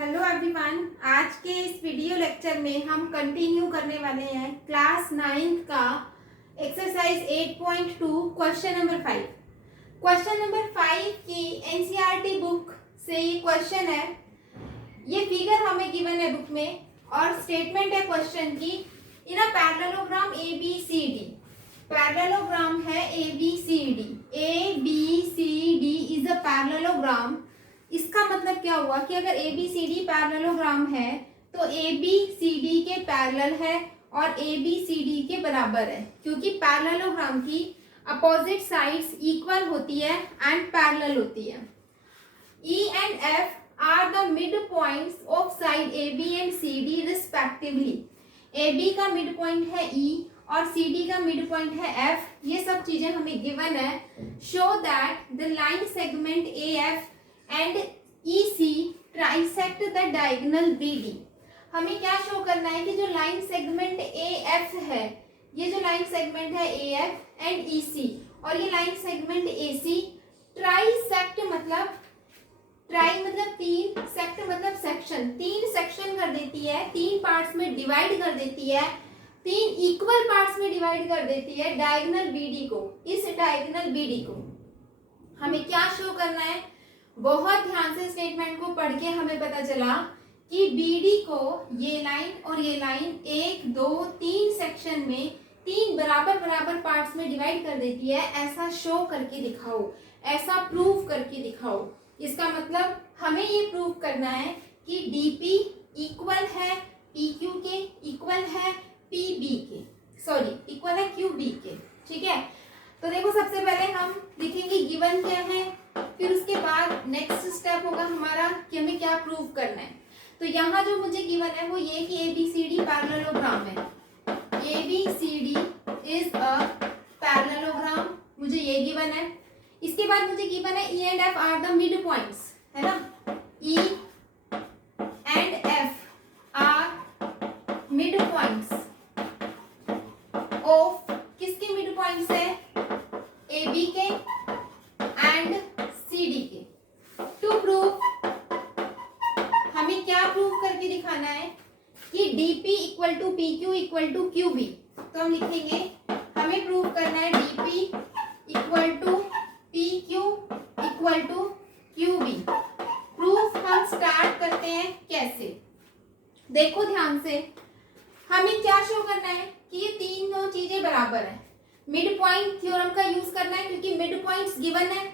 Hello everyone. आज के इस वीडियो लेक्चर में हम कंटिन्यू करने वाले हैं क्लास 9 का exercise 8.2 question number 5। Question number 5 की एनसीईआरटी बुक से ये क्वेश्चन है। ये फिगर हमें गिवन है बुक में और स्टेटमेंट है क्वेश्चन की, in a parallelogram A B C D. Parallelogram है A B C D is a parallelogram. इसका मतलब क्या हुआ कि अगर A B C D parallelogram है तो ए बी सी डी के पैरेलल है और ए बी सी डी के बराबर है, क्योंकि पैरेललोग्राम की अपोजिट साइड्स इक्वल होती है एंड पैरेलल होती है। E and F are the mid points of side A B and C D respectively. A B का मिड पॉइंट है ई और सी डी का मिड पॉइंट है एफ। ये सब चीजें हमें गिवन है। Show that the line segment A F and EC trisect the diagonal BD। हमें क्या शो करना है कि जो लाइन सेगमेंट AF है, ये जो लाइन सेगमेंट है AF एंड EC और ये लाइन सेगमेंट AC ट्राइसेक्ट मतलब ट्राई मतलब तीन, सेक्ट मतलब सेक्शन, तीन सेक्शन कर देती है, तीन पार्ट्स में डिवाइड कर देती है, तीन इक्वल पार्ट्स में डिवाइड कर देती है डायगोनल BD को। इस डायगोनल BD को हमें क्या शो करना है? बहुत ध्यान से स्टेटमेंट को पढ़ के हमें पता चला कि BD को ये लाइन और ये लाइन एक दो तीन सेक्शन में तीन बराबर बराबर पार्ट्स में डिवाइड कर देती है। ऐसा शो करके दिखाओ, ऐसा प्रूव करके दिखाओ। इसका मतलब हमें ये प्रूव करना है कि DP इक्वल है PQ के, इक्वल है PB के, सॉरी इक्वल है QB के। ठीक है, तो देखो सबसे पहले हम लिखेंगे गिवन क्या है, फिर उसके बाद नेक्स्ट स्टेप होगा हमारा कि हमें क्या प्रूव करना है। तो यहाँ जो मुझे गिवन है वो ये कि ABCD पैरेललोग्राम है। ABCD इज अ पैरेललोग्राम, मुझे ये गिवन है। इसके बाद मुझे गिवन है E and F are the mid points, है ना। E and F are mid points of, किसके मिड पॉइंट्स है? AB के एंड CD के। टू प्रूव हमें क्या प्रूव करके दिखाना है कि DP equal to PQ equal to QB। तो हम लिखेंगे हमें प्रूव करना है DP equal to PQ equal to QB। Proof हम स्टार्ट करते हैं कैसे, देखो ध्यान से। हमें क्या शो करना है कि ये तीनों चीजें बराबर है। मिड पॉइंट थ्योरम का यूज करना है क्योंकि मिड पॉइंट्स गिवन है।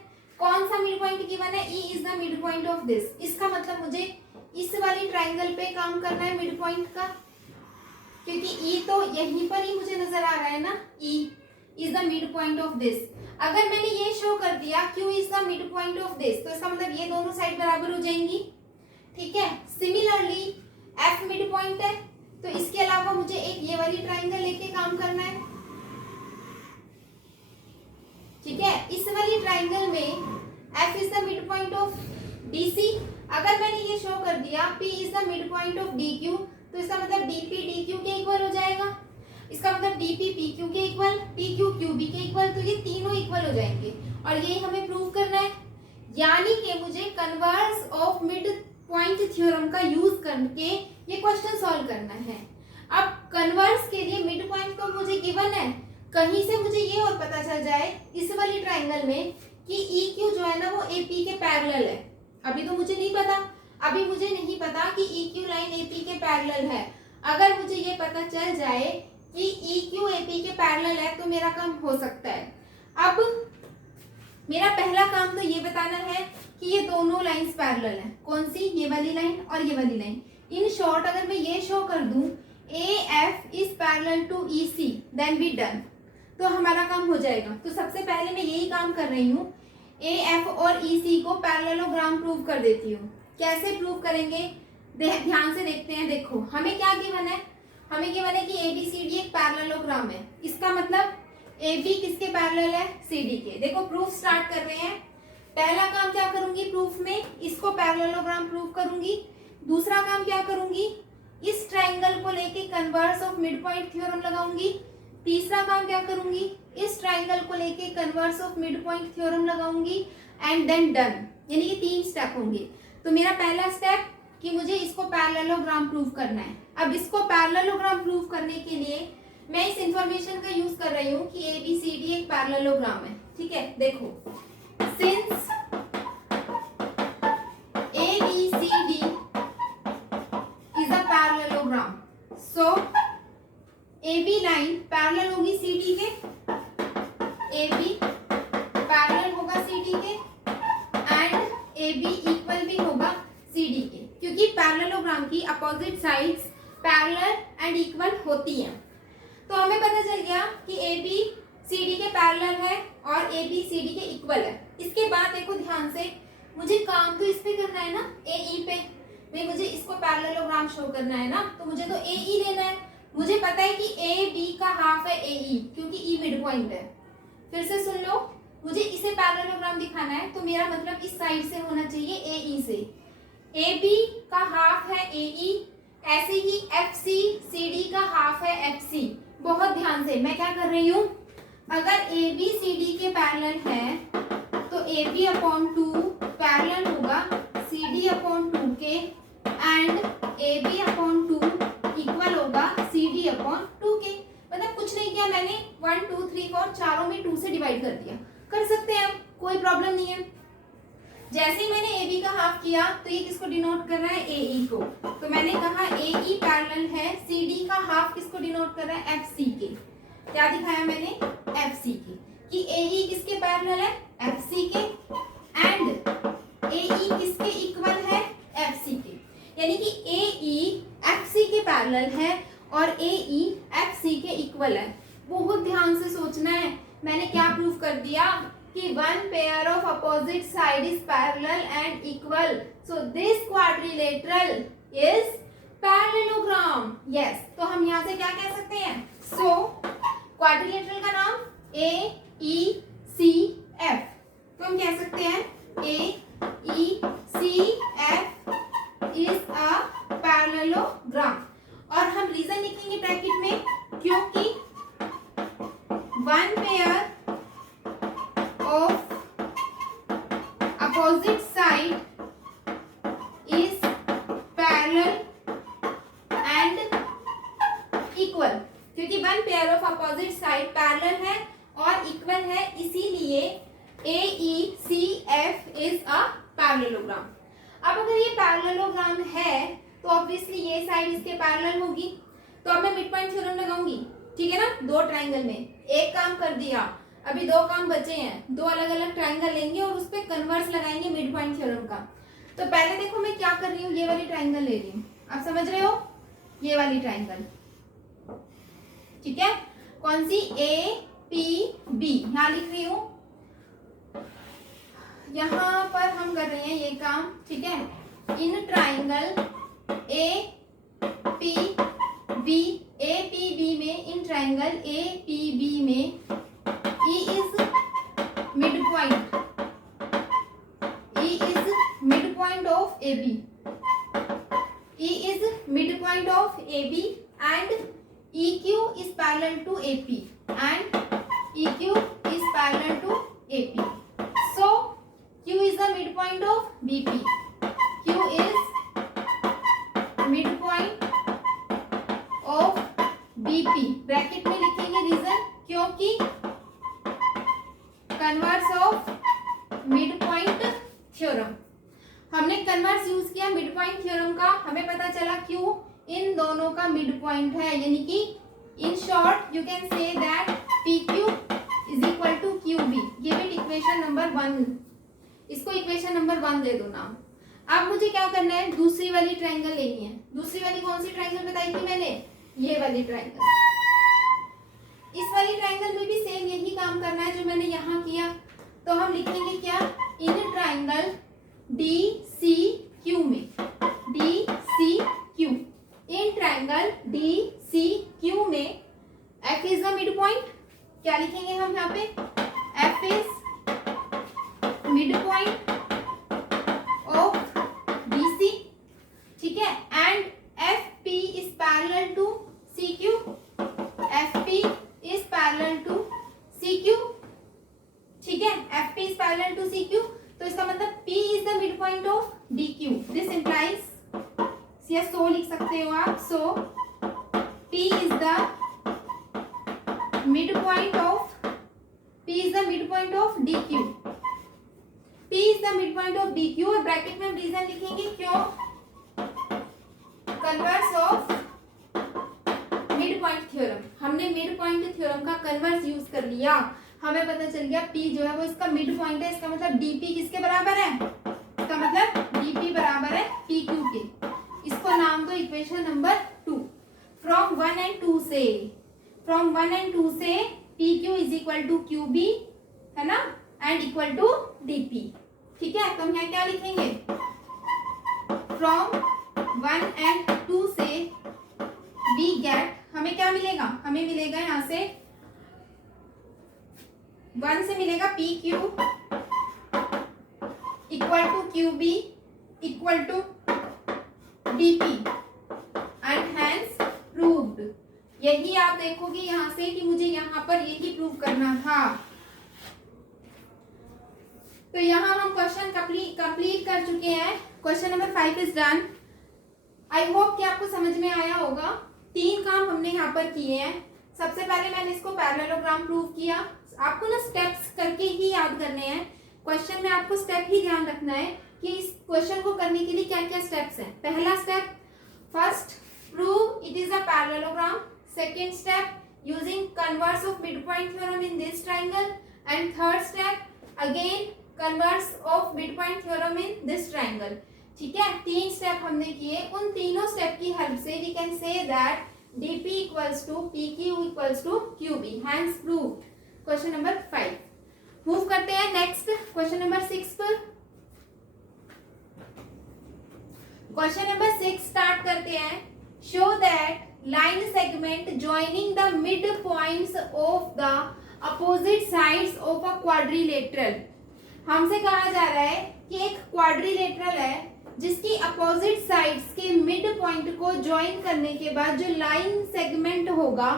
कौन सा मिड पॉइंट गिवन है? E is the mid point of this. इसका मतलब मुझे इस वाली ट्राइंगल पे काम करना है मिड पॉइंट का, क्योंकि E तो यहीं पर ही मुझे नजर आ रहा है ना। E is the mid point of this. अगर मैंने ये शो कर दिया Q is the mid point of this, तो इसका मतलब ये दोनों साइड बराबर हो जाएंगी। ठीक है, सिमिलरली F मिड पॉइंट है, तो इसके अलावा मुझे एक ये वाली ट्राइंगल लेके काम करना है। ठीक है, इस वाली ट्राइंगल में F is the mid point of DC। अगर मैंने ये शो कर दिया P is the mid point of DQ, तो इसका मतलब DP DQ के इक्वल हो जाएगा। इसका मतलब DP PQ के इक्वल, PQ QB के इक्वल, तो ये तीनों इक्वल हो जाएंगे और ये हमें प्रूव करना है। यानी कि मुझे converse of mid point theorem का यूज करके ये क्वेश्चन सॉल्व करना है। अब कन्वर्स के लिए मिड पॉइंट तो मुझे गिवन है, कहीं से मुझे ये और पता चल जाए इस वाली ट्राइंगल में कि EQ जो है ना वो AP के पैरेलल है। अभी तो मुझे नहीं पता, अभी मुझे नहीं पता कि EQ लाइन AP के पैरेलल है। अगर मुझे ये पता चल जाए कि EQ AP के पैरेलल है तो मेरा काम हो सकता है। अब मेरा पहला काम तो ये बताना है कि ये दोनों लाइंस पैरेलल हैं। कौन सी? ये वाली लाइन और ये वाली लाइन। इन शॉर्ट अगर मैं ये शो कर दूं AF is parallel to EC, then be done, तो हमारा काम हो जाएगा। तो सबसे पहले मैं यही काम कर रही हूँ, AF और EC को पैरेललोग्राम प्रूव कर देती हूँ। कैसे प्रूव करेंगे ध्यान से देखते हैं। देखो हमें क्या गिवन है, हमें गिवन है कि ABCD एक पैरेललोग्राम है। इसका मतलब AB किसके पैरेलल है? CD के। देखो प्रूफ स्टार्ट कर रहे हैं। पहला काम क्या करूंगी प्रूफ में, इसको पैरेललोग्राम प्रूव करूंगी। दूसरा काम क्या करूंगी, इस ट्राइंगल को लेके converse of mid point theorem लगाऊंगी। तीसरा काम क्या करूंगी, इस ट्राइंगल को लेके converse of mid point theorem लगाऊंगी एंड देन डन। यानी कि तीन स्टेप होंगे। तो मेरा पहला स्टेप कि मुझे इसको पैरेललोग्राम प्रूव करना है। अब इसको पैरेललोग्राम प्रूव करने के लिए मैं इस इंफॉर्मेशन का यूज कर रही हूँ कि ABCD एक पैरेललोग्राम है। ठीक है, देखो, since ABCD is a parallelogram, so AB line parallel होगी CD के, AB पैरेलल होगा CD के एंड AB इक्वल भी होगा CD के, क्योंकि पैरेललोग्राम की opposite sides parallel and equal होती हैं। तो हमें पता चल गया कि AB CD के पैरेलल है और AB CD के इक्वल है। इसके बाद देखो ध्यान से, मुझे काम तो इस पे करना है ना, AE पे, भाई मुझे इसको पैरेललोग्राम शो करना है ना, तो मुझे तो AE लेना है। मुझे पता है कि AB का हाफ है AE, क्योंकि E मिड पॉइंट है। फिर से सुन लो, मुझे इसे पैरेललोग्राम दिखाना है तो मेरा मतलब इस साइड से होना चाहिए AE से। AB का हाफ है AE, ऐसे ही FC CD का हाफ है FC। बहुत ध्यान से, मैं क्या कर रही हूँ, अगर AB CD के पैरेलल है तो AB अपॉन 2 पैरेलल होगा CD अपॉन 2 के एंड AB अपॉन 2 इक्वल होगा CD अपॉन 2 के। मतलब कुछ नहीं किया मैंने, 1 2 3 4 चारों में 2 से डिवाइड कर दिया। कर सकते हैं हम, कोई प्रॉब्लम नहीं है। जैसे ही मैंने AB का हाफ किया तो ये किसको डिनोट कर रहा है, AE को, तो मैंने कहा AE पैरेलल है CD का हाफ किसको डिनोट कर रहा है, FC के। क्या दिखाया मैंने, FC के, कि AE किसके पैरेलल है, FC के एंड AE किसके इक्वल है, FC के। यानी कि AE FC के पैरेलल है और AE FC के इक्वल है। बहुत ध्यान से सोचना है। मैंने क्या प्रूफ कर दिया कि one pair of opposite side is parallel and equal, so this quadrilateral is parallelogram. Yes, तो हम यहाँ से क्या कह सकते हैं, so quadrilateral का नाम AECF, तो हम कह सकते हैं AECF is a parallelogram। और हम रीजन लिखेंगे ब्रैकेट में, क्योंकि one pair of opposite side is parallel and equal, क्योंकि one pair of opposite side parallel है और equal है, इसीलिए AECF is a parallelogram। अब अगर ये पैरेललोग्राम है तो ऑब्वियसली ये साइड इसके पैरेलल होगी, तो अब मैं मिड पॉइंट थ्योरम लगाऊंगी। ठीक है ना, दो ट्रायंगल में एक काम कर दिया, अभी दो काम बचे हैं, दो अलग अलग ट्रायंगल लेंगे और उस पर कन्वर्स लगाएंगे मिड पॉइंट थ्योरम का। तो पहले देखो मैं क्या कर रही हूँ, ये वाली ट्रायंगल ले रही हूँ, आप समझ रहे हो, ये वाली ट्रायंगल। ठीक है, कौन सी, APB यहाँ लिख रही हूँ, यहाँ पर हम कर रहे हैं ये काम। ठीक है, इन ट्रायंगल APB में, इन ट्रायंगल APB में E is midpoint, E is midpoint of AB, E is midpoint of AB and EQ is parallel to AP and EQ is parallel to AP. So Q is the midpoint of BP, Q is midpoint of BP। Bracket में लिखेंगे reason, क्योंकि converse of mid point theorem, हमने converse use किया mid point theorem का, हमें पता चला क्यों, इन दोनों का मिड पॉइंट है, यानी कि in short you can say that PQ is equal to QB। Give it equation number 1, इसको इक्वेशन नंबर 1 दे दो नाम। अब मुझे क्या करना है, दूसरी वाली ट्रायंगल लेनी है। दूसरी वाली कौन सी ट्रायंगल बताई थी मैंने, ये वाली ट्रायंगल। इस वाली ट्रायंगल में भी सेम यही काम करना है जो मैंने यहाँ किया। तो हम लिखेंगे क्या, इन ट्रायंगल DCQ में, DCQ, इन ट्रायंगल DCQ में F is the mid point. क्या लिखेंगे हम यहाँ पे, F is mid point of DC। ठीक है, and FP is parallel to CQ, FP is parallel to CQ। ठीक है, FP is parallel to CQ, तो इसका मतलब P is the midpoint of या सो लिख सकते हो आप। सो P is the midpoint of DQ। P is the midpoint of DQ और ब्रैकेट में हम रीजन लिखेंगे क्यों, converse of mid point theorem. हमने मिड पॉइंट थ्योरम का कन्वर्स यूज कर लिया, हमें पता चल गया P जो है वो इसका मिड पॉइंट है। इसका मतलब DP किसके बराबर है, इसका मतलब DP बराबर है PQ के। इसको नाम दो इक्वेशन नंबर 2। फ्रॉम 1 and 2 से PQ is equal to QB है ना, एंड इक्वल टू DP। ठीक है, तो हम यहाँ क्या लिखेंगे, फ्रॉम 1 and 2 से वी गेट, हमें क्या मिलेगा, हमें मिलेगा यहाँ से 1 से मिलेगा PQ equal to QB equal to DP and hence proved. यही आप देखोगे यहाँ से कि मुझे यहाँ पर यही प्रूव करना था। तो यहाँ हम क्वेश्चन कंप्लीट कर चुके हैं। Question number 5 is done. I hope कि आपको समझ में आया होगा। 3 काम हमने यहाँ पर किए हैं। सबसे पहले मैंने इसको पैरेललोग्राम प्रूव किया। आपको ना स्टेप्स करके ही याद करने हैं। क्वेश्चन में आपको स्टेप ही ध्यान रखना है कि इस क्वेश्चन को करने के लिए क्या क्या स्टेप्स हैं। पहला step, first prove it is a parallelogram. Second step, using converse of mid point theorem in this triangle. And third step, again converse of mid point theorem in this triangle. ठीक है, 3 step हमने किए। उन तीनों step की help से we can say that DP equals to PQ equals to QB, hence proved. Question number 5 move करते हैं नेक्स्ट क्वेश्चन नंबर 6 पर। क्वेश्चन नंबर 6 स्टार्ट करते हैं। Show that line segment joining the mid points of the opposite sides of a quadrilateral. हमसे कहा जा रहा है कि एक क्वाड्रिलेटरल है जिसकी अपोजिट साइड्स के मिड पॉइंट को ज्वाइन करने के बाद जो लाइन सेगमेंट होगा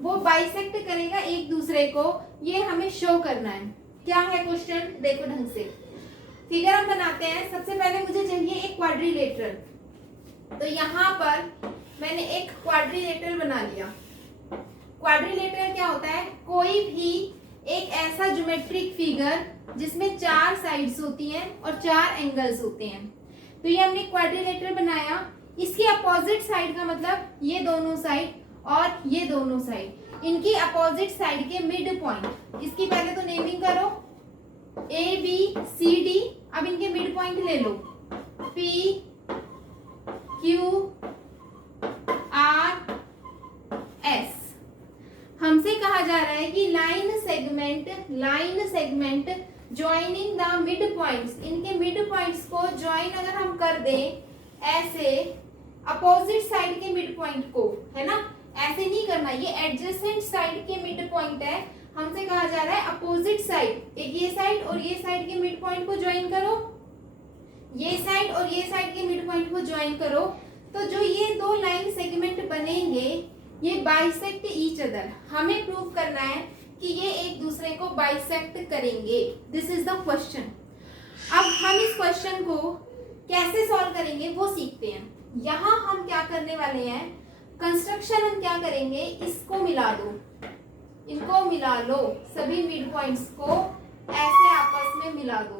वो बाइसेक्ट करेगा एक दूसरे को। ये हमें शो करना है। क्या है क्वेश्चन, देखो ढंग से फिगर हम बनाते हैं। सबसे पहले मुझे चाहिए एक क्वाड्रिलेटरल। तो यहाँ पर मैंने एक क्वाड्रिलेटरल बना लिया। क्वाड्रिलेटरल क्या होता है, कोई भी एक ऐसा ज्योमेट्रिक फिगर जिसमें 4 साइड्स होती हैं और 4 एंगल्स होते हैं। तो ये हमने क्वाड्रिलेटरल बनाया। इसकी अपोजिट साइड का मतलब ये दोनों साइड और ये दोनों साइड, इनकी अपोजिट साइड के मिड पॉइंट। इसकी पहले तो नेमिंग करो, ABCD। अब इनके मिड पॉइंट ले लो, PQRS। हमसे कहा जा रहा है कि line segment joining the mid points, इनके मिड पॉइंट्स को ज्वाइन अगर हम कर दें ऐसे अपोजिट साइड के मिड पॉइंट को, है ना, ऐसे नहीं करना, ये एडजेसेंट साइड के मिड पॉइंट है। हमसे कहा जा रहा है अपोजिट साइड, एक ये साइड और ये साइड के मिड पॉइंट को ज्वाइन करो, ये साइड और ये साइड के मिड पॉइंट को ज्वाइन करो। तो जो ये 2 लाइन सेगमेंट बनेंगे ये बाइसेक्ट ईच अदर। हमें प्रूव करना है कि ये एक दूसरे को बाइसेक्ट करेंगे। This is the question. अब हम इस क्वेश्चन को कैसे सॉल्व करेंगे वो सीखते हैं। यहाँ हम क्या करने वाले हैं, कंस्ट्रक्शन हम क्या करेंगे, इसको मिला दो, इनको मिला लो, सभी मिड पॉइंट्स को ऐसे आपस में मिला दो।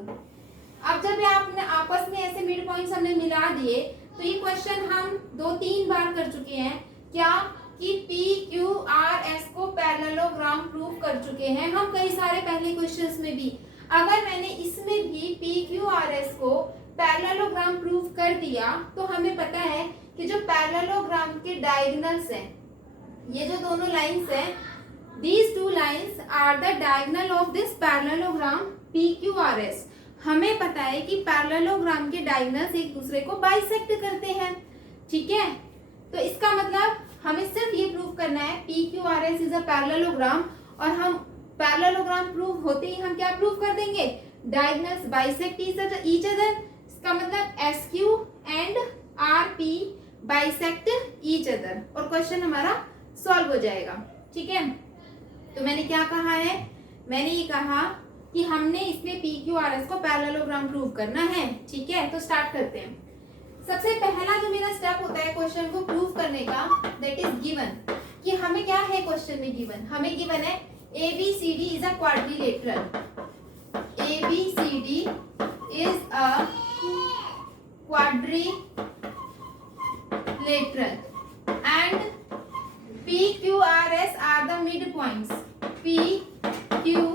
अब जब आपने आपस में ऐसे मिड पॉइंट्स हमने मिला दिए तो ये क्वेश्चन हम 2-3 बार कर चुके हैं। क्या कि PQRS को पैरेललोग्राम प्रूव कर चुके हैं हम कई सारे पहले क्वेश्चंस में भी। अगर मैंने इसमें भी PQRS को पैरेललोग्राम प्रूव कर दिया तो हमें पता है कि जो पैरेललोग्राम के डायगोनल्स हैं, ये जो दोनों लाइंस हैं, these 2 lines are the diagonal of this parallelogram PQRS। हमें पता है कि पैरेललोग्राम के डायगोनल्स एक दूसरे को बाइसेक्ट करते हैं। ठीक है, तो इसका मतलब हमें सिर्फ ये प्रूव करना है PQRS इज अ पैरेललोग्राम, और हम पैरेललोग्राम प्रूव होते ही हम क्या प्रूव कर देंगे, डायगोनल्स बाइसेक्ट ईच अदर। इसका मतलब SQ and RP bisect each other और क्वेश्चन हमारा सॉल्व हो जाएगा। ठीक है, तो मैंने क्या कहा है, मैंने ये कहा कि हमने इसमें PQRS को पैरेललोग्राम प्रूव करना है। ठीक है, तो स्टार्ट करते हैं। सबसे पहला जो मेरा स्टेप होता है क्वेश्चन को प्रूव करने का, दैट इज गिवन, कि हमें क्या है क्वेश्चन में गिवन, हमें गिवन है ABCD is a quadrilateral, ABCD is a quadrilateral and PQRS are the midpoints. PQRS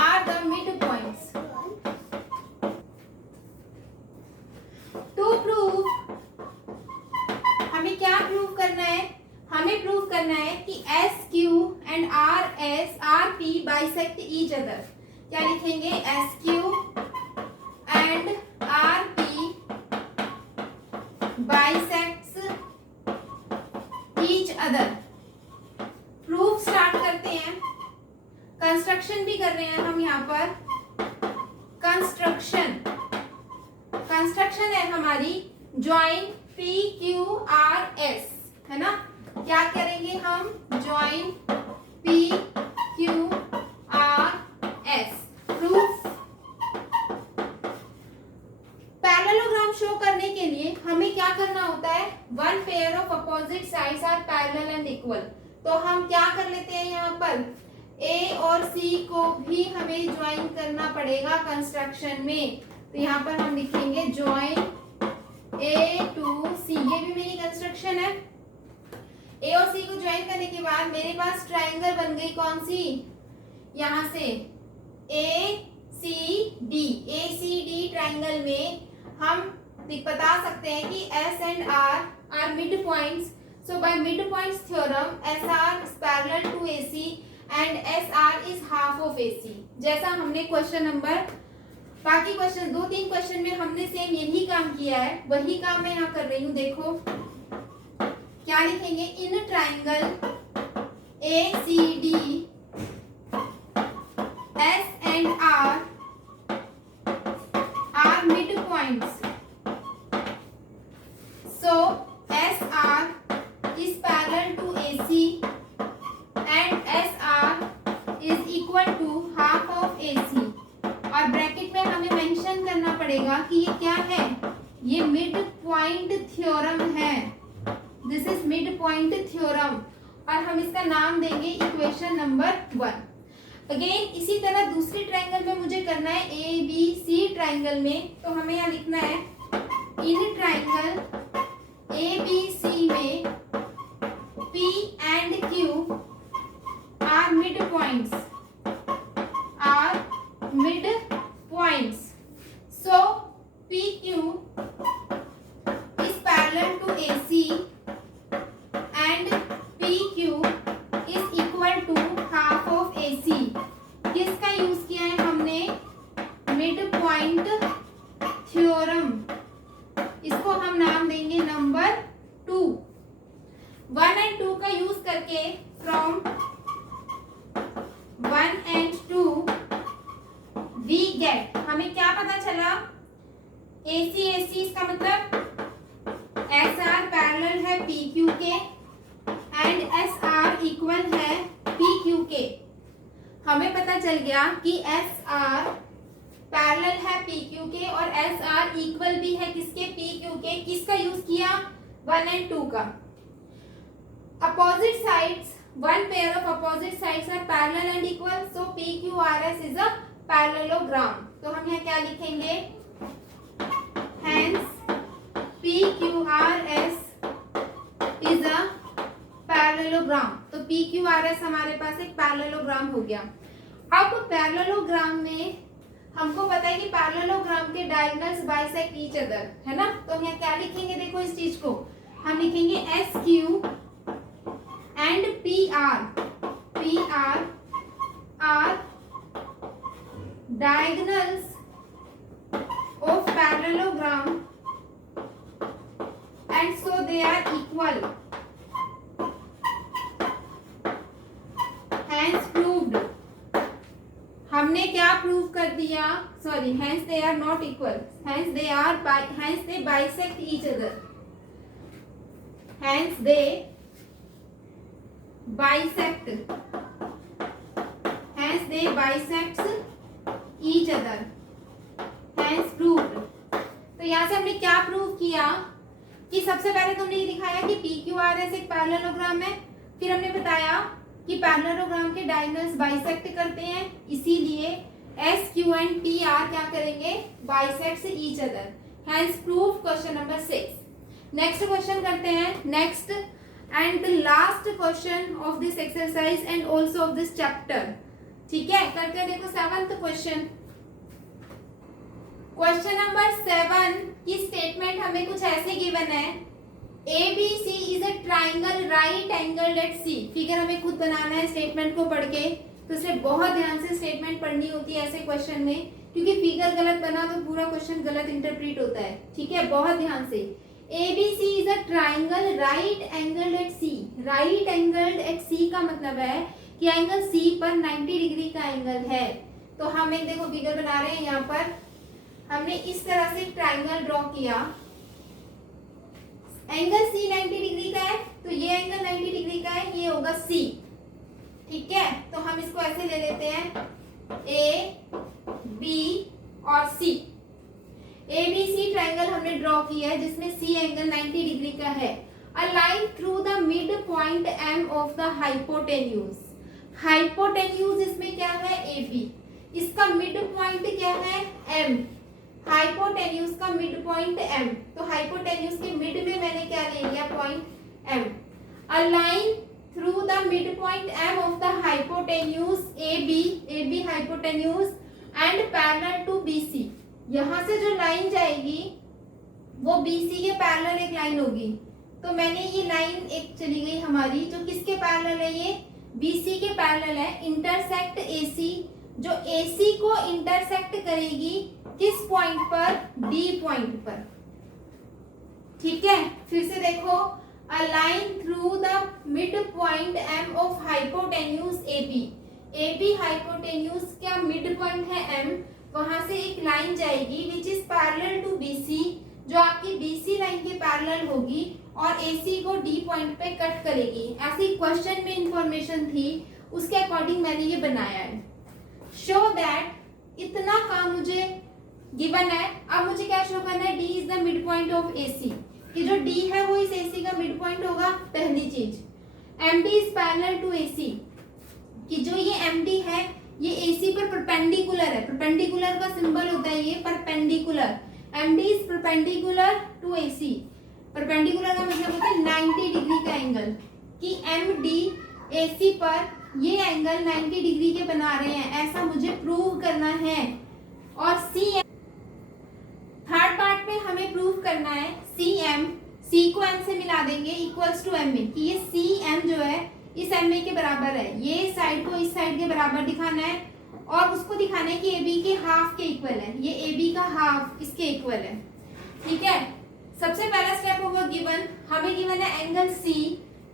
are the midpoints. To prove, हमें क्या प्रूव करना है, हमें प्रूव करना है कि SQ and RP bisect each other. क्या लिखेंगे, SQ and RP bisects each other. Proof start करते हैं, कंस्ट्रक्शन भी कर रहे हैं हम यहाँ पर, कंस्ट्रक्शन है हमारी ज्वाइन PQRS, है ना, क्या करेंगे हम, join PQRS, proof. Parallelogram show करने के लिए हमें क्या करना होता है, one pair of opposite sides are parallel and equal. तो हम क्या कर लेते हैं, यहाँ पर A और C को भी हमें ज्वाइन करना पड़ेगा कंस्ट्रक्शन में। तो यहाँ पर हम लिखेंगे ज्वाइन A to C, ये भी मेरी कंस्ट्रक्शन है। A और C को ज्वाइन करने के बाद मेरे पास ट्रायंगल बन गई, कौन सी, यहाँ से ACD ट्रायंगल में हम बता सकते हैं कि S and R are midpoints. So by midpoints theorem, SR is parallel to AC and SR is half of AC. जैसा हमने क्वेश्चन नंबर, बाकी क्वेश्चन 2-3 क्वेश्चन में हमने सेम यही काम किया है, वही काम मैं यहाँ कर रही हूँ। देखो क्या लिखेंगे, in triangle ACD S and R are midpoints. So SR is parallel to AC and SR is equal to half of AC. और ब्रैकेट में हमें मेंशन करना पड़ेगा कि ये क्या है, ये मिड पॉइंट थ्योरम है, this is mid point theorem, और हम इसका नाम देंगे इक्वेशन नंबर 1। अगेन इसी तरह दूसरी ट्रायंगल में मुझे करना है ABC ट्रायंगल में, तो हमें यहाँ लिखना है इन ट्रायंगल ABC में P and Q are midpoints, so PQ is parallel to AC and PQ is equal to half of AC. किसका यूज किया है हमने, मिड पॉइंट थ्योरम, इसको हम नाम देंगे नंबर 2। 1 and 2 का यूज करके फ्रॉम 1 and 2 वी गेट, हमें क्या पता चला, AC इसका मतलब SR पैरेलल है PQ के एंड SR इक्वल है PQ के। हमें पता चल गया कि SR पैरेलल है PQ के और SR इक्वल भी है किसके, PQ के। किसका यूज किया, 1 and 2 का। Opposite sides, one pair of opposite sides are parallel and equal, so PQRS is a parallelogram. तो हम यहाँ क्या लिखेंगे, hence PQRS is a parallelogram। तो PQRS हमारे पास एक पैरेललोग्राम हो गया। अब पैरेललोग्राम में हमको पता है कि पैरेललोग्राम के डायगोनल्स बाइसेक्ट ईच अदर, है ना। तो हम यहाँ क्या लिखेंगे, देखो इस चीज को हम लिखेंगे SQ and PR are diagonals of parallelogram and so they are equal, hence proved। हमने क्या प्रूव कर दिया, sorry, hence they are not equal, hence they bisect each other, hence they bisect each other। तो यहाँ से हमने क्या prove किया कि सबसे पहले तो हमने ये दिखाया कि PQRS एक पैरेललोग्राम है। फिर हमने बताया कि पैरेललोग्राम के डायगोनल्स बाइसेक्ट करते हैं, इसीलिए SQ and PR क्या करेंगे, bisect each other. Hence prove question number 6। Next question करते हैं। Next and the last question of this exercise and also of this chapter. ठीक है, करके देखो 7th क्वेश्चन। क्वेश्चन नंबर 7 की स्टेटमेंट हमें कुछ ऐसे गिवन है, ABC is a triangle right angled at C। Figure हमें खुद बनाना है स्टेटमेंट को पढ़ के, तो इसलिए बहुत ध्यान से स्टेटमेंट पढ़नी होती है ऐसे क्वेश्चन में, क्योंकि फिगर गलत बना तो पूरा क्वेश्चन गलत इंटरप्रेट होता है। ठीक है, बहुत ध्यान से। ABC is a triangle right angled at C। Right angled at C का मतलब है कि एंगल C पर 90 डिग्री का एंगल है। तो हम एक देखो फिगर बना रहे हैं, यहाँ पर हमने इस तरह से ट्राइंगल ड्रॉ किया। एंगल C 90 डिग्री का है, तो ये एंगल 90 डिग्री का है, ये होगा C। ठीक है, तो हम इसको ऐसे ले लेते हैं A, B और C। ABC ट्राइंगल हमने ड्रॉ किया है जिसमें C एंगल 90 डिग्री का है। A line through the midpoint M of the hypotenuse। Hypotenuse इसमें क्या है, AB। इसका मिड पॉइंट क्या है, M। हाइपोटेन्यूज का मिड पॉइंट M, तो हाइपोटेन्यूज के मिड में मैंने क्या ले लिया, point M। A line through the midpoint M of the hypotenuse AB hypotenuse and parallel to BC। यहाँ से जो लाइन जाएगी वो BC के पैरेलल एक लाइन होगी। तो मैंने ये लाइन एक चली गई हमारी, जो किसके पैरेलल है, ये BC के पैरेलल है। इंटरसेक्ट AC, जो AC को इंटरसेक्ट करेगी किस पॉइंट पर, D पॉइंट पर। ठीक है, फिर से देखो, a line through the midpoint M of hypotenuse AB hypotenuse क्या मिड पॉइंट है M, वहां से एक लाइन जाएगी which is parallel to BC, जो आपकी BC लाइन के पैरेलल होगी और AC को D पॉइंट पे कट करेगी। ऐसी क्वेश्चन में इंफॉर्मेशन थी, उसके अकॉर्डिंग मैंने ये बनाया है। शो दैट, इतना काम मुझे गिवन है। अब मुझे क्या शो करना है, D is the mid point of AC, कि जो D है वो इस AC का मिड पॉइंट होगा, पहली चीज। MD is parallel to AC, कि जो ये MD है ये AC पर परपेंडिकुलर है। परपेंडिकुलर का सिंबल होता है ये perpendicular. MD is perpendicular to AC। Perpendicular का मतलब होता है 90 डिग्री का एंगल, कि MD AC पर ये एंगल 90 डिग्री के बना रहे हैं, ऐसा मुझे प्रूव करना है। और CM थर्ड पार्ट में हमें प्रूव करना है CM, C को M से मिला देंगे इक्वल्स टू M में, कि ये CM जो है इस MA के बराबर है। ये साइड को इस साइड के बराबर दिखाना है और उसको दिखाना है कि AB के हाफ के इक्वल है। ये AB का हाफ इसके इक्वल है। ठीक है, सबसे पहला स्टेप होगा गिवन, हमें गिवन है एंगल C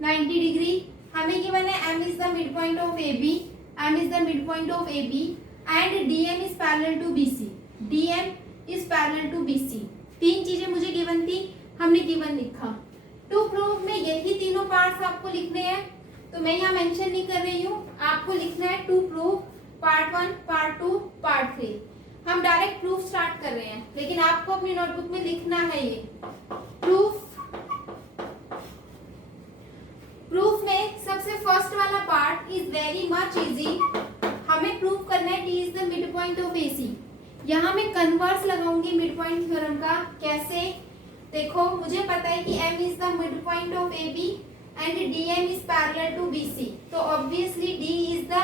90 डिग्री, हमें गिवन है M is the mid point of AB, M is the mid point of AB and DM is parallel to BC, DM is parallel to BC। तीन चीजें मुझे given थी, हमने given लिखा। To prove में यही तीनों पार्ट्स आपको लिखने हैं, तो मैं यहाँ मेंशन नहीं कर रही हूँ, आपको लिखना है to prove part 1, part 2, part 3। हम डायरेक्ट प्रूफ स्टार्ट कर रहे हैं, लेकिन आपको अपनी नोटबुक में लिखना है ये प्रूफ। प्रूफ में सबसे फर्स्ट वाला part is very much easy. हमें प्रूव करना है D is the mid point of AC। यहाँ मैं कन्वर्स लगाऊंगी मिड पॉइंट थ्योरम का। कैसे, देखो मुझे पता है कि M is the mid point of AB and DM is parallel to BC, तो obviously D is the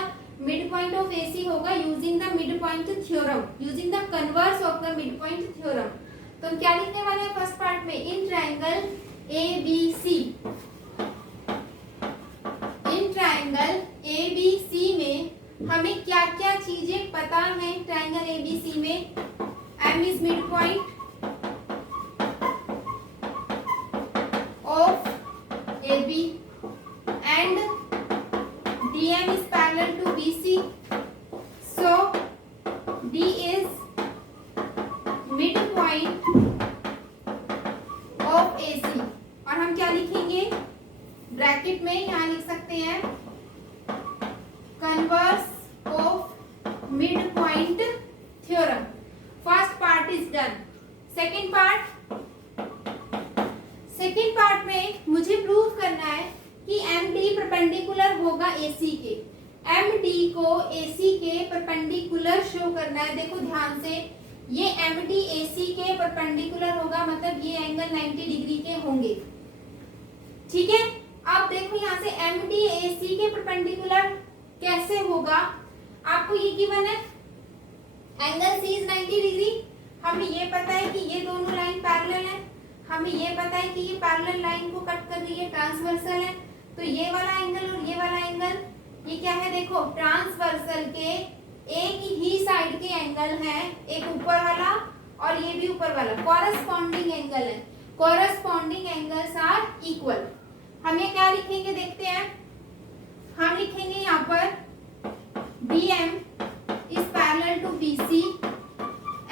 midpoint of AC होगा using the midpoint theorem, using the converse of the midpoint theorem। तो हम क्या लिखने वाले हैं first part में, in triangle ABC, in triangle ABC में हमें क्या क्या चीजें पता है। ट्राइंगल ABC में M is midpoint of AB and DM is parallel to BC, so D is midpoint of AC। और हम क्या लिखेंगे, ब्रैकेट में यहाँ लिख सकते हैं converse of mid point theorem. First part is done. Second part में मुझे प्रूव करना है कि MD परपेंडिकुलर होगा AC के। MD को AC के परपेंडिकुलर शो करना है। देखो ध्यान से, ये MD AC के परपेंडिकुलर होगा, मतलब ये एंगल 90 डिग्री के होंगे। ठीक है, अब देखो यहाँ से MD AC के परपेंडिकुलर कैसे होगा। आपको ये गिवन है एंगल C इज 90 डिग्री। हमें ये पता है कि ये दोनों लाइन पैरेलल है। हमें ये पता है कि ये पैरेलल लाइन को कट कर रही है, ट्रांसवर्सल है। तो ये वाला एंगल और ये वाला एंगल ये क्या है, देखो ट्रांसवर्सल के एक ही साइड के एंगल है, एक ऊपर वाला और ये भी ऊपर वाला कॉरस्पॉन्डिंग एंगल है। Corresponding angles are equal. हम ये क्या लिखेंगे देखते हैं। हम लिखेंगे यहाँ पर BM is parallel to BC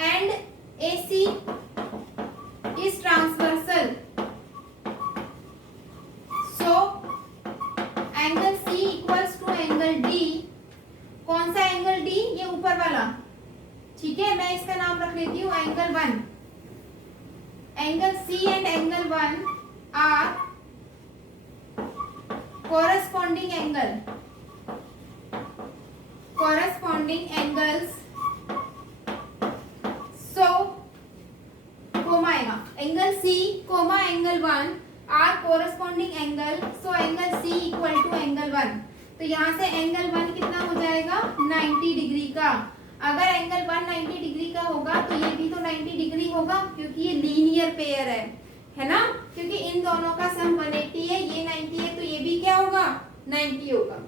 and AC is transversal. So angle C equals to angle D. कौन सा एंगल D? ये ऊपर वाला। ठीक है, मैं इसका नाम रख लेती हूँ angle 1। Angle C and angle 1 are corresponding angle. Corresponding angles. So comma आएगा angle C comma angle 1 are corresponding angle. So angle C equal to angle 1। तो यहाँ से एंगल 1 कितना हो जाएगा 90 डिग्री का। अगर एंगल 1 90 डिग्री का होगा तो ये भी तो 90 डिग्री होगा, क्योंकि ये लीनियर पेयर है ना। क्योंकि इन दोनों का सम 180 है, ये 90 है, तो ये भी क्या होगा 90 होगा।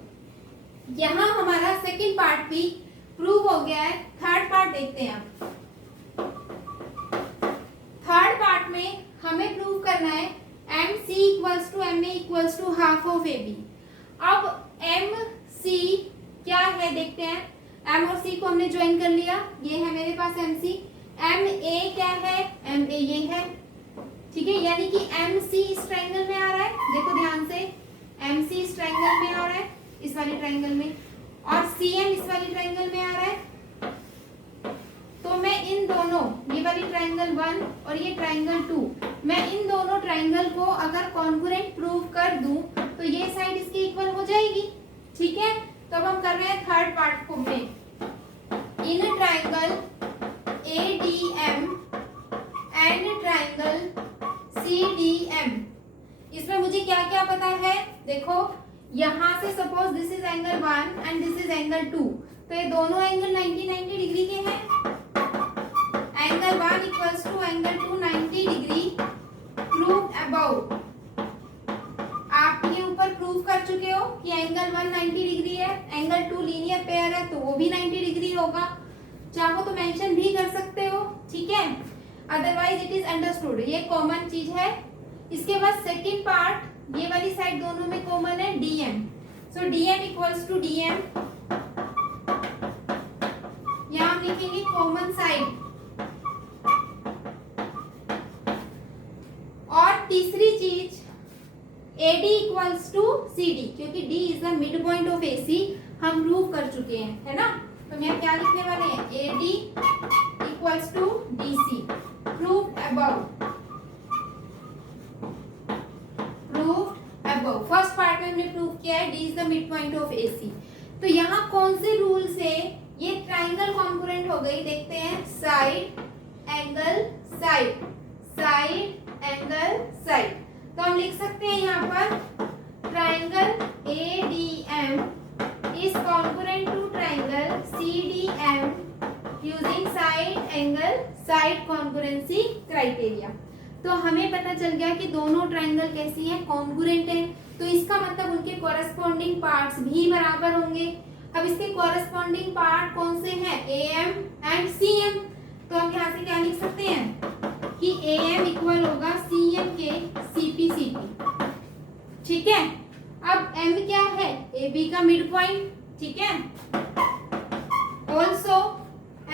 यहाँ हमारा सेकंड पार्ट भी प्रूव हो गया है। थर्ड पार्ट देखते हैं। थर्ड पार्ट में हमें प्रूव करना है MC equals to MA equals to half of AB। अब MC क्या है देखते हैं। M और C को हमने ज्वाइन कर लिया, ये है मेरे पास MC। MA क्या है, MA ये है। ठीक है, यानी कि MC इस ट्रायंगल में आ रहा है। देखो ध्यान से, MC इस ट्रायंगल में आ रहा है, इस वाले ट्रायंगल में, और CM इस वाले ट्रायंगल में आ रहा है। तो मैं इन दोनों, ये वाली ट्रायंगल 1 और ये ट्रायंगल 2, मैं इन दोनों ट्रायंगल को अगर कॉन्ग्रुएंट प्रूव कर दूं तो ये साइड इसके इक्वल हो जाएगी। ठीक है, तो अब हम कर रहे हैं थर्ड पार्ट को में। In triangle ADM and triangle CDM, इसमें मुझे क्या क्या पता है। देखो यहाँ से suppose this is angle 1 and this is angle 2, तो ये दोनों एंगल 90 डिग्री के हैं। Angle 1 equals to angle 2 90 degree proved about. आप ये ऊपर प्रूव कर चुके हो कि एंगल 1 90 डिग्री है, एंगल 2 लीनियर पेयर है तो वो भी 90 डिग्री होगा। चाहो तो मेंशन भी कर सकते हो, ठीक है, अदरवाइज इट इज अंडरस्टूड, ये कॉमन चीज है। इसके बाद सेकंड पार्ट, ये वाली साइड दोनों में कॉमन है DM। So DM equals to DM, यहां हम लिखेंगे कॉमन साइड। और तीसरी चीज AD इक्वल्स टू CD, क्योंकि D is the mid point of AC, हम प्रूव कर चुके हैं, है ना। तो मैं क्या लिखने वाले हैं, AD equals to DC proved about. First part में हमने प्रूव किया है D is the mid point of AC। तो यहाँ कौन से रूल से ये ट्राइंगल कॉन्ग्रुएंट हो गई देखते हैं। Side angle side, side angle side. तो हम लिख सकते हैं यहाँ पर triangle ADM is congruent to triangle CDM using side angle side congruency criteria. तो हमें पता चल गया कि दोनों ट्रायंगल कैसी हैं, कॉन्ग्रुएंट हैं। तो इसका मतलब उनके कॉरेस्पॉन्डिंग पार्ट्स भी बराबर होंगे। अब इसके कॉरेस्पॉन्डिंग पार्ट कौन से हैं, AM एंड CM। तो हम यहाँ से क्या लिख सकते हैं कि AM इक्वल होगा CM के CP। ठीक है, अब M क्या है, AB का मिड पॉइंट। ठीक है, also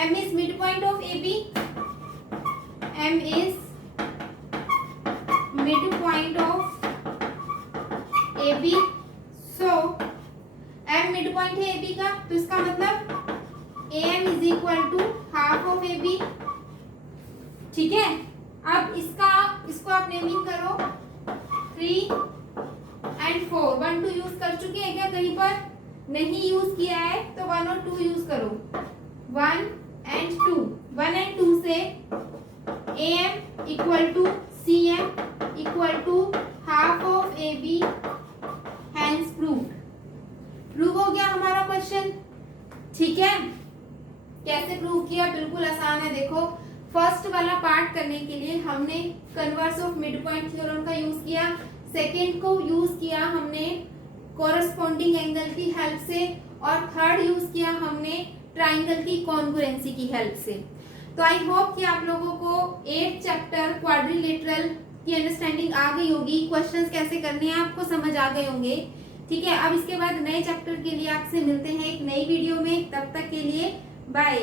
M is mid point of AB, M is mid point of AB। So M mid point है AB का, तो इसका मतलब AM is equal to half of AB। ठीक है, अब इसको आप नेमिंग करो 3 and 4। 1 2 यूज कर चुके हैं क्या? कहीं पर नहीं यूज किया है तो 1 और 2 यूज करो। 1 and 2, 1 and 2 से AM equal to CM equal to half of AB, hence prove हो गया हमारा क्वेश्चन। ठीक है, कैसे प्रूव किया? बिल्कुल आसान है। देखो, फर्स्ट वाला पार्ट करने के लिए हमने converse of mid point theorem का यूज किया, सेकेंड को यूज किया हमने कोरस्पॉन्डिंग एंगल की हेल्प से, और थर्ड यूज किया हमने ट्राइंगल की कॉन्ग्रुएंसी की हेल्प से। तो आई होप कि आप लोगों को 8th चैप्टर क्वाड्रिलेटरल की अंडरस्टैंडिंग आ गई होगी, क्वेश्चंस कैसे करने हैं आपको समझ आ गए होंगे। ठीक है, अब इसके बाद नए चैप्टर के लिए आपसे मिलते हैं एक नई वीडियो में। तब तक के लिए बाय।